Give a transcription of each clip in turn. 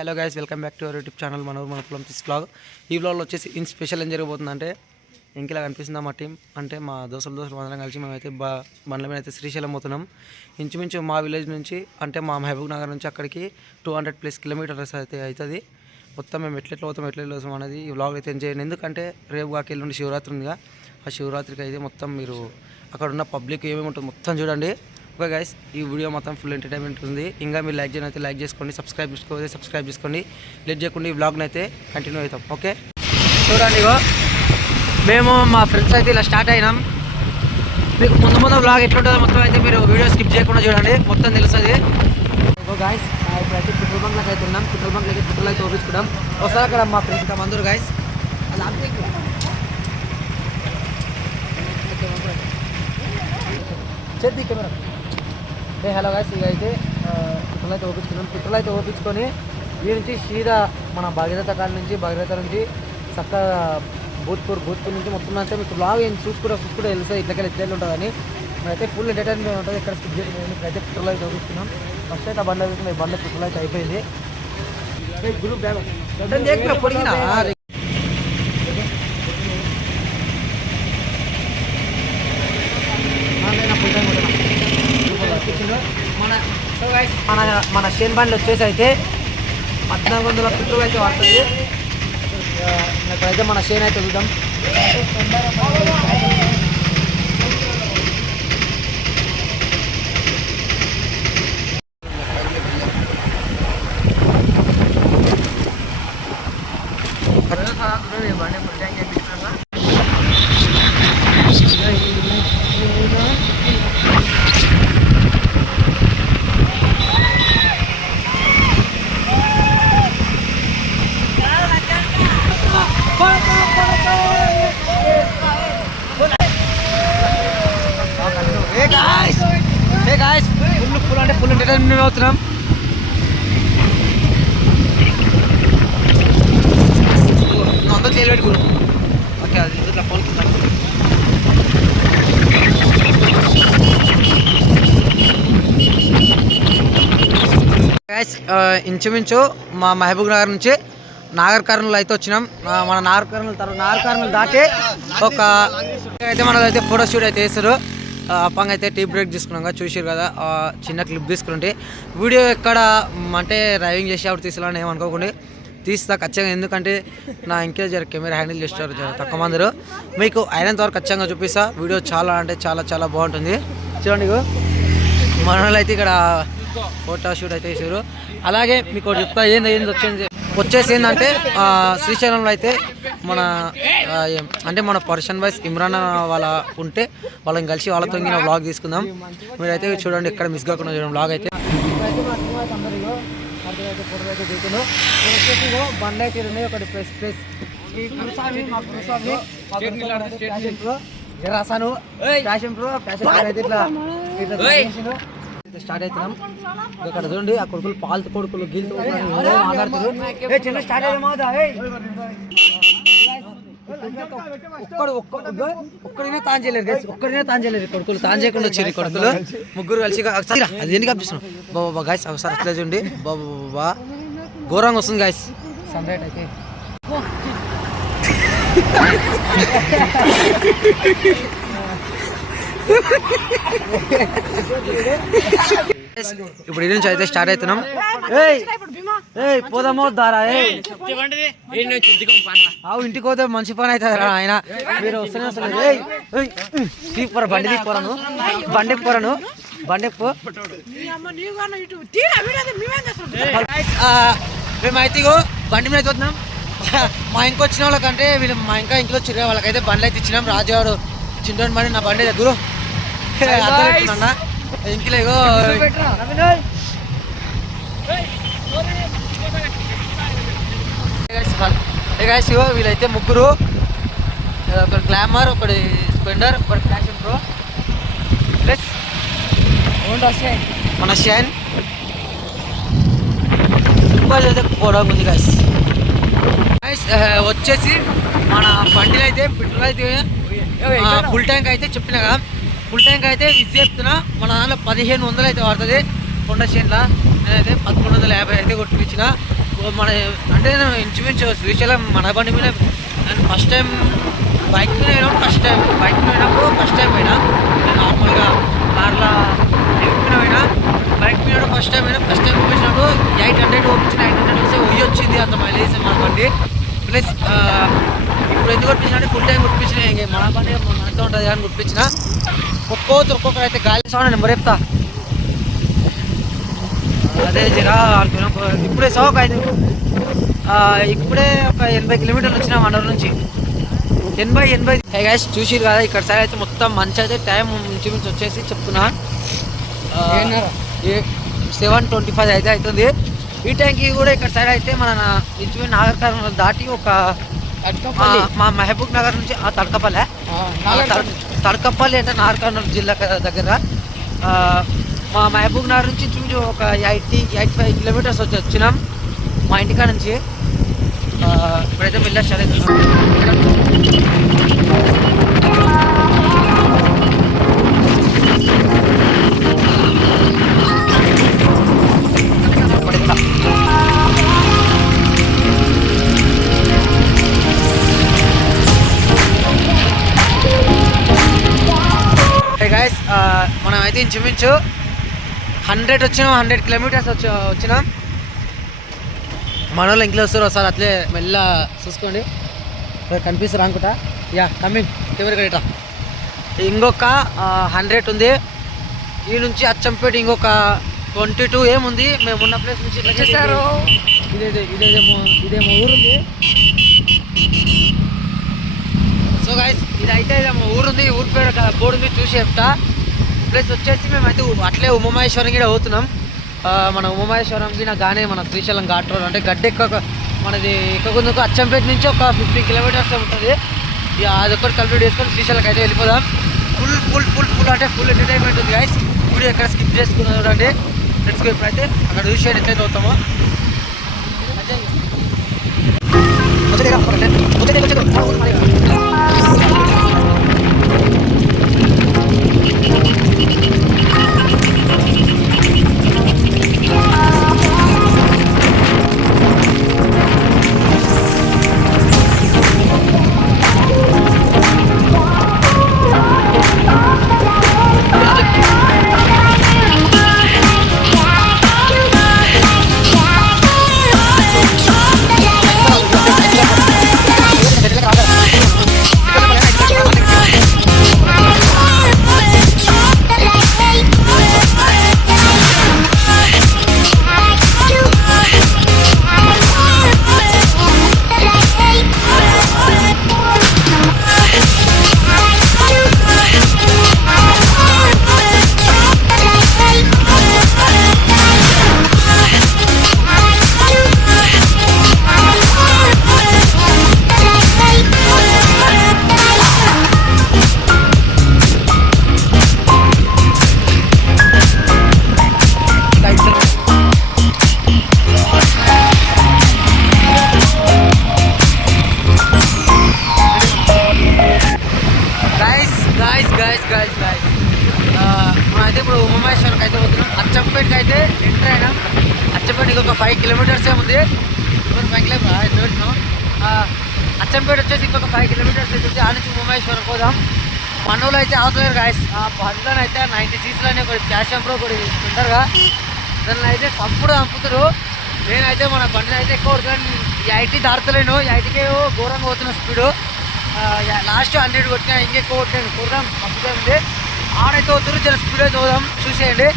Hello guys, welcome back to our YouTube channel మనూరు మన పొలం తీసి బ్లాగ్. ఈ బ్లాగ్లో వచ్చేసి ఇన్ స్పెషల్ ఏం జరగబోతుందంటే, ఇంకిలా కనిపిస్తుందా మా టీం అంటే మా దోస్తులు అందరం కలిసి మేమైతే బండ్ల మీద అయితే శ్రీశైలం పోతున్నాం. ఇంచుమించు మా విలేజ్ నుంచి అంటే మా మహబూబ్ నగర్ నుంచి అక్కడికి 200+ కిలోమీటర్స్ అయితే అవుతుంది. మొత్తం మేము ఎట్లా పోతాం అనేది ఈ బ్లాగ్ అయితే ఎంజాయ్ చేయండి. ఎందుకంటే రేపు కాకి ఎల్లుండి శివరాత్రి ఉందిగా, ఆ శివరాత్రికి అయితే మొత్తం మీరు అక్కడ ఉన్న పబ్లిక్ ఏమేమి ఉంటుంది మొత్తం చూడండి. ఓకే గైస్, ఈ వీడియో మొత్తం ఫుల్ ఎంటర్టైన్మెంట్ ఉంది. ఇంకా మీరు లైక్ చేయని అయితే లైక్ చేసుకోండి, సబ్స్క్రైబ్ చేసుకోండి. లేట్ చేయకుండా ఈ వ్లాగ్ని అయితే కంటిన్యూ అవుతాం. ఓకే చూడండి, మేము మా ఫ్రెండ్స్ అయితే ఇలా స్టార్ట్ అయినాం. మీకు ముందు వ్లాగ్ ఎట్లుంటుందో మొత్తం అయితే మీరు వీడియో స్కిప్ చేయకుండా చూడండి, మొత్తం తెలుస్తుంది. గాయస్ ఇప్పుడైతే పెట్రోల్ బంక్లకు అయితే ఉన్నాం. పెట్రోల్ బంక్లకి పెట్రోల్ అయితే ఓపించుకుంటాం. ఒకసారి అక్కడ మా ఫ్రెండ్స్ అందరూ గాయస్ చేతి కెమెరా. హలో గాయస్, ఇక అయితే పెట్రోల్ అయితే ఓపించుకున్నాం. పెట్రోల్ అయితే ఓపించుకొని ఈ నుంచి సీదా మన భగీరథ కాడ నుంచి చక్కగా భూత్పూర్ నుంచి మొత్తం అంతా మీకు బ్లాగ్ ఏం చూసుకుంటే తెలుస్తుంది ఇట్లకెళ్ళి ఎట్లా ఉంటుందని. అయితే ఫుల్ ఎంటర్టైన్మెంట్ ఉంటుంది. ఇక్కడ స్కిప్ చేయడం అయితే పెట్రోల్ అయితే ఓపించుకున్నాం. ఫస్ట్ అయితే బండ్లు అవుతుంది, బండ్ల పెట్రోల్ అయితే అయిపోయింది. పొడిగినా మన షేన్ బండ్లు వచ్చేసి అయితే 1400 పెట్రోల్ అయితే వాడుతుంది. ఇప్పుడైతే మన షేన్ అయితే చూద్దాం. ఫుల్ అంటే ఫుల్ ఎంటర్టైన్మెంట్ అవుతున్నాం. అందరూ చేయాలి పెట్టుకున్నాం. ఓకే, అది ఇట్లా ఫోన్ గైస్, ఇంచుమించు మా మహబూబ్ నగర్ నుంచి నాగర్ కర్నూలు అయితే వచ్చినాం. మన నాగర్ కర్నూలు దాటి ఒక అయితే మనకైతే ఫోటో షూట్ అయితే వేస్తారు. అప్పంగా అయితే టీ బ్రేక్ తీసుకున్నాం కదా, చూసారు కదా, చిన్న క్లిప్ తీసుకుంటే వీడియో ఎక్కడ అంటే డ్రైవింగ్ చేసి అప్పుడు తీసుకోవాలని ఏమనుకోకుండా తీస్తా ఖచ్చితంగా. ఎందుకంటే నా ఇంకే కెమెరా హ్యాండిల్ చేస్తారు తక్కువ మందిరు. మీకు అయినంత వరకు ఖచ్చితంగా చూపిస్తా. వీడియో చాలా అంటే చాలా బాగుంటుంది. చూడండి, మన వాళ్ళు అయితే ఇక్కడ ఫోటో షూట్ అయితే చేశారు. అలాగే మీకు చెప్తా ఏంది వచ్చేసి ఏంటంటే శ్రీశైలంలో అయితే మన పర్సన్ వైస్ ఇమ్రాన్ వాళ్ళ ఉంటే వాళ్ళని కలిసి వాళ్ళతో వ్లాగ్ తీసుకుందాం. మీరైతే చూడండి, ఎక్కడ మిస్ కాకుండా చూడండి వ్లాగ్ అయితే. బండ్లు అయితే ఉన్నాయి. ఒకటి ప్రెస్ స్టార్ట్ అవుతున్నాం. ఇక్కడ చూడండి, ఆ కొడుకులు పాలత కొడుకులు గీలుతూ మాట్లాడుతున్నారు. స్టార్ట్ ఒక్కడినే తాను చేయలేరు కొడుకులు, తాను చేయకుండా వచ్చారు కొడుకులు ముగ్గురు కలిసి. అది ఎందుకు కనిపిస్తున్నాం బాబా గాయస్, ఒకసారి అట్లా చూడండి బాబా, ఘోరంగా వస్తుంది గాయస్ సన్ రైట్ అయితే. ఇప్పుడు ఇది నుంచి అయితే స్టార్ట్ అవుతున్నాం. పోదామో దారా ఇంటికి పోతే మంచి పని అవుతుంది ఆయన. మీరు వస్తూనే తీసుకోరా, బండి తీసుకోరాను, బండి ఎక్కుపోరాను, బండి ఎక్కువ. మేమైతే బండి మీద పోతున్నాం. మా ఇంటికి వచ్చిన వాళ్ళకంటే వీళ్ళు మా ఇంకా ఇంట్లో వచ్చిన వాళ్ళకైతే బండ్లు అయితే ఇచ్చినాం. రాజుగారు చింటోని బండి నా బండి దగ్గర అన్న ఇంట్లో వీళ్ళైతే ముగ్గురు, ఒకటి గ్లామర్, ఒకటి స్ప్లెండర్, ఒకటి ప్యాషన్ ప్రో ప్లస్ మన షైన్ అయితే పోవడం ఉంది గాయస్. వచ్చేసి మన బండిలో అయితే పెట్రోల్ అయితే ఫుల్ ట్యాంక్ అయితే చెప్పినా కదా, ఫుల్ ట్యాంక్ అయితే విజ్ చెప్తున్నా. మన దాంట్లో 1500 అయితే పడుతుంది. కొండ చేనులో నేనైతే 1150 అయితే కొట్టించిన. మన అంటే నేను ఇంచుమించు శ్రీశైలం మన బండి మీద నేను ఫస్ట్ టైం బైక్ మీద అయినా బైక్ మీద అయినప్పుడు ఫస్ట్ టైం పోయినా. నేను నార్మల్గా కార్లో మీద పోయినా, బైక్ మీద ఫస్ట్ టైం పంపించినప్పుడు 800 పంపించిన 800 వస్తే వచ్చింది అంత మైలేజ్ మన బండి. ప్లస్ ఇప్పుడు ఎందుకు కొట్టించిన ఫుల్ టైం కొట్టించిన మన బండి మనతో ఉంటుంది కానీ కొట్టించిన. ఒక్కొక్కరు అయితే గాలి సౌండ్ నెంబర్ చెప్తా. అదే జరా ఇప్పుడే సోక ఇప్పుడే ఒక 80 కిలోమీటర్లు వచ్చిన మండలం నుంచి 80. హే గైస్ చూసిరు కదా ఇక్కడ సైడ్ అయితే మొత్తం మంచి అయితే టైం ఇంచుమించు వచ్చేసి చెప్తున్నా 7:25 అయితే అవుతుంది. ఈ టైంకి కూడా ఇక్కడ సైడ్ అయితే మన ఇంచుమించు నాగర్ కర్నూలు దాటి ఒక మా మహబూబ్ నగర్ నుంచి తడకపల్లి అంటే నాగర్ కర్నూలు జిల్లా దగ్గర మా మహబూబ్ నగర్ నుంచి చూసి ఒక 85 కిలోమీటర్స్ వచ్చినాం మా ఇంటికాడ నుంచి. ఇప్పుడైతే మెల్ల స్టార్ట్ అవుతున్నాం. గైస్ మనం అయితే ఇంచుమించు 100 వచ్చినాం, 100 కిలోమీటర్స్ వచ్చినాం. మన వాళ్ళు ఇంట్లో వస్తారు ఒకసారి అట్లే మెల్ల చూసుకోండి, కనిపిస్తారు అనుకుంటా. యా కమింగ్ కెమెరా కడేట. ఇంకొక 100 ఉంది. ఈ నుంచి అచ్చంపేట ఇంకొక 22 ఏముంది. మేము ఉన్న ప్లేస్ నుంచి వచ్చేసారు. ఇదేమో ఊరుంది. సో గైస్ ఇదైతే ఇదేమో ఊరుంది. ఊరి పేరు బోర్డు మీద చూసి చెప్తా. ప్లస్ వచ్చేసి మేమైతే అట్లే ఉమామహేశ్వరం కూడా పోతున్నాం. మన ఉమామహేశ్వరంకి గానే మన శ్రీశైలం ఘాట్ రోడ్ అంటే గడ్డ మనది ఎక్కకుందుకు అచ్చంపేట నుంచి ఒక 50 కిలోమీటర్స్ ఉంటుంది. ఇక అదొక్కటి కంప్లీట్ చేసుకొని శ్రీశైలంకి అయితే వెళ్ళిపోదాం. ఫుల్ అంటే ఫుల్ ఎంటర్టైన్మెంట్ ఉంది గైస్. ఇప్పుడు ఎక్కడ స్కిప్ చేసుకున్నాం చూడండి. Let's go. ఇప్పుడైతే అక్కడ చూసి ఎట్లయితే అవుతామో మనమైతే ఇప్పుడు ఉమామహేశ్వరంకి అయితే పోతున్నాం. అచ్చంపేటకి అయితే ఎంటర్ అయినాం. అచ్చంపేటకి ఒక 5 కిలోమీటర్స్ ఏముంది. 5 కిలోమీటర్స్ అచ్చంపేట వచ్చేసి ఇంకొక 5 కిలోమీటర్స్ అయితే ఆ నుంచి ఉమామహేశ్వరం పోదాం. మనోళ్ళు అయితే అవుతారు గాయస్. ఆ బండ్లను అయితే 90cc ఒకటి క్యాష్ ప్రో ఒకటి ఉంటారుగా, దాన్ని అయితే చంపుడు చంపుతారు. నేనైతే మన బండిని అయితే ఎక్కువ కొడుతున్నాను. 80 దాడతలేను. 80కే ఘోరంగా పోతున్న స్పీడు. లాస్ట్ 100 కొట్టినా ఇంకెక్కువ కొట్టాను. కొడదాం పంపుతా ఉంది. ఆడైతే వద్దురు చాలా స్పీడ్ అయితే పోదాం. చూసేయండి.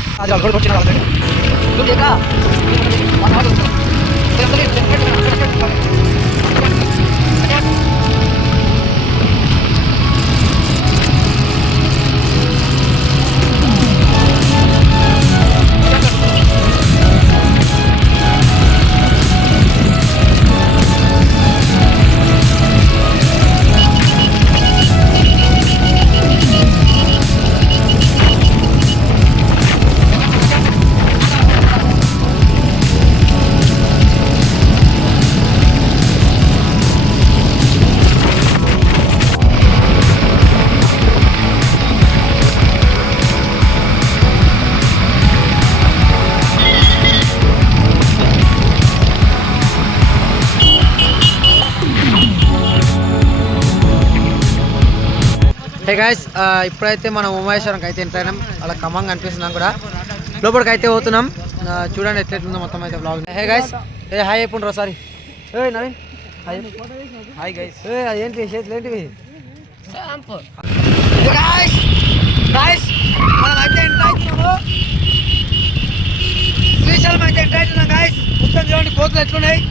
హే గాయ్స్, ఇప్పుడైతే మనం ఉమేశ్వరంకి అయితే ఎంటర్ అయినాం. అలా ఖమ్మంగా అనిపిస్తున్నాం కూడా. లోపలికి అయితే పోతున్నాం. చూడండి ఎట్లెట్లుందో మొత్తం అయితే బ్లాగ్. హే గాయ్స్, హాయ్ అయిపోండి ఒకసారి. నవీన్ హాయ్. Hi guys. ఏంటి చేతులు ఏంటివి? మనం అయితే ఎంటర్ అవుతున్నాము. శ్రీశైలం అయితే ఎంటర్ అవుతున్నాం గాయస్. మొత్తం చూడండి కోతులు ఎట్లున్నాయి.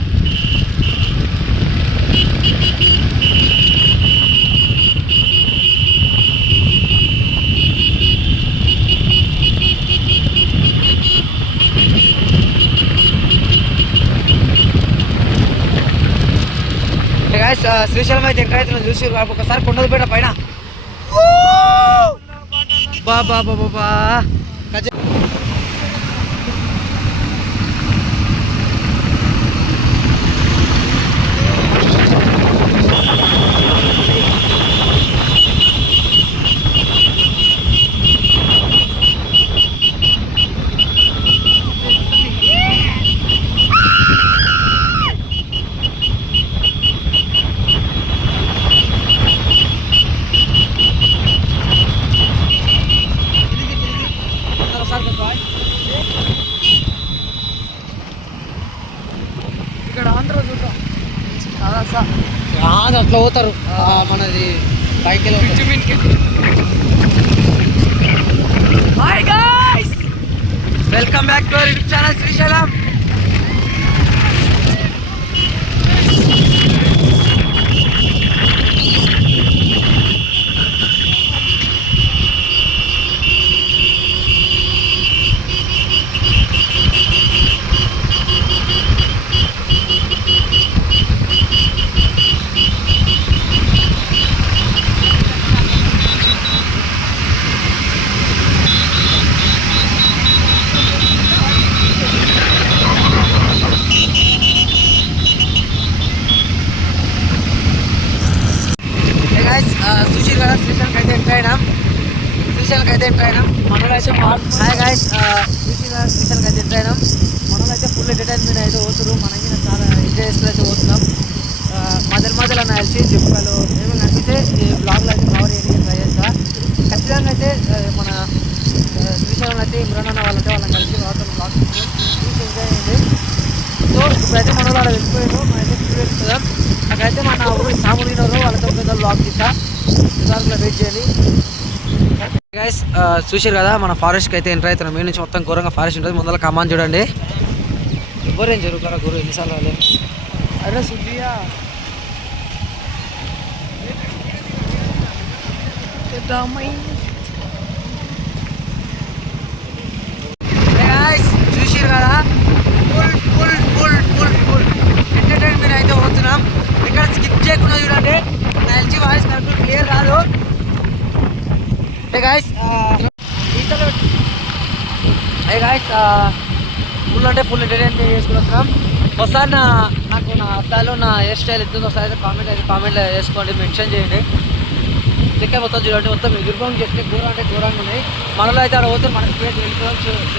శ్రీశైలం అయితే ఎంటర్ అవుతున్నాం. చూసి ఒకసారి కొండలు పెట్ట పైన బాబా బాబా. ఇక్కడ ఆంధ్ర చూద్దాం. అట్లా పోతారు మనది పైకి. Hi guys, welcome back to our YouTube channel Srisailam. Sushil కదా, శ్రీశైలంకి అయితే ఎంటర్ అయినాం. మనలో అయితే హాయ్ గాయస్, శ్రీశైలంకి అయితే ఎంటర్ అయినాం. మనలో అయితే ఫుల్ ఎంటర్టైన్మెంట్ అయితే పోతున్నారు. మనకి చాలా ఎంజాయ్ చేసుకుని అయితే పోతున్నాం. మధ్యలో నా ఎల్సీ చెప్పాలు ఏమైనా అనిపిస్తే ఈ బ్లాగ్లో అయితే కవర్ చేయడానికి ట్రై చేస్తా. ఖచ్చితంగా అయితే మన శ్రీశైలంలో అయితే ఇమ్రాన్ వాళ్ళంటే వాళ్ళని కలిసి వాళ్ళతో బ్లాగ్ చూసి ఎంజాయ్ అయ్యింది. సో ఇప్పుడైతే మన వాళ్ళు వెళ్ళిపోయారు. మనైతే స్టూడియో వెళ్తున్నాం. అక్కడైతే మన ఊరి సాములు వాళ్ళతో పెద్ద బ్లాగ్ తీసా. విధాలుగా వెయిట్ చేయాలి గైస్. చూసారు కదా, మన ఫారెస్ట్కి అయితే ఎంటర్ అవుతున్నాం. మీ నుంచి మొత్తం ఘోరంగా ఫారెస్ట్ ఉంటుంది. ముందర కమాన్ చూడండి. ఎవరేం జరుగుతారా గురు, ఎన్నిసార్లు రాలే. అరే సుబ్బియా చూసారు కదా, full full full full full entertainment అయితే పోతున్నాం. ఇక్కడ స్కిప్ చేయకుండా చూడండి. నా ఎల్జీ వాయిస్ కరెక్ట్ క్లియర్ రాదు. ఫుల్ అంటే ఫుల్ ఎంటర్టైన్మెంట్ చేసుకుని వస్తున్నాం. ఒకసారి నాకు నా అద్దాలో నా హెయిర్ స్టైల్ ఎత్తుందో ఒకసారి అయితే కామెంట్లో వేసుకోండి, మెన్షన్ చేయండి. ఇక్కడ మొత్తం చూడండి, మొత్తం ఎదురుగా చెప్తే ఘోరంగా ఉన్నాయి. మనలో అయితే అక్కడ పోతే మనకి వెళ్ళిపోవడం చూసాం.